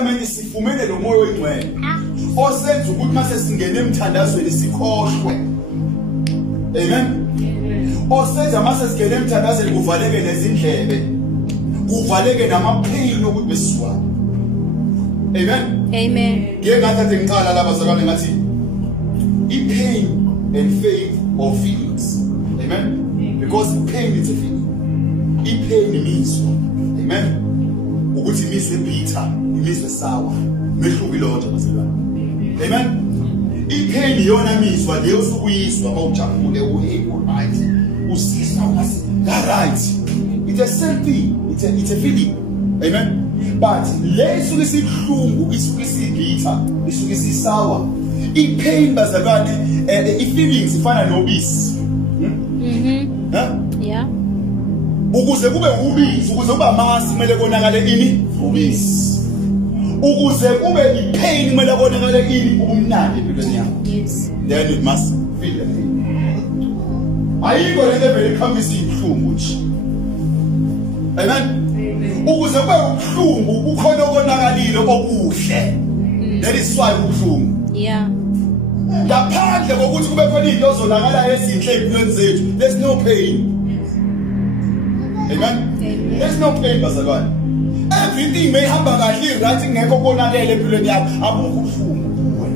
Manje sifumene lo moya oyingcwele osenza ukuthi mase singene emthandazweni sikhohlwe. Amen. Osenza mase singene emthandazweni kuvaleke nezindlebe, kuvaleke namaphilo ukuthi besizwa. Amen. Amen. Ngeke ngathathe ngiqala laba bazalwane ngathi i-pain and faith or feelings. Amen. Because pain is a feeling. I-pain imizwa. Amen. Ukuthi imizwa bitter, imizwa sour, mehluko ilodwa bazalwane. Amen. I-pain iyona mizwa leyo usukuyizwa mawujabule right. Usizwa ngasi right. It's a same thing. It's a feeling. Amen. But le isuke isibuhlungu, isuke isibitter, isuke isisour. I-pain bazalwane, i-feelings ifana nobisi. Yeah. Ukuze kube ubisi, ukuze kube amasi kumele konakale ini? Ubisi. Ukuze kube i-pain kumele konakale ini? Ubumnandi empilweni yakho. Yes. Then it must feel the pain. Ayikho lento evele ikhambisa ibuhlungu nje. Amen. Ukuze kube ubuhlungu kukhona okonakalile okuhle. That is why ubuhlungu. Yeah. Ngaphandle kokuthi kube khona izinto ozonakala ezinhle empilweni zethu, there's no pain. Amen. There's no pain bazalwane. Everything may hamba kahle right ngekho konakele empilweni yakho abukho ubuhlungu kuwe.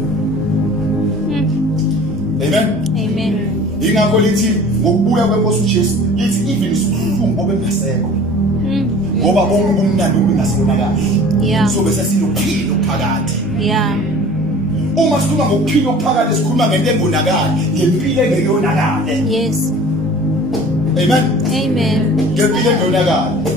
Amen. Amen. Ingakho lithi ngokubuya kwenkosi uJesu lithi even ubuhlungu obengasekho. Ngoba bonke ubumnandi obungasibona kahle. Yeah. So bese sinophilo phakathi. Yeah. Uma sikhuluma ngokuphila okuphakathi sikhuluma ngento engonakali, ngempilo engeyonakale. Yes. Amen. Amen. Ngempilo engeyonakale.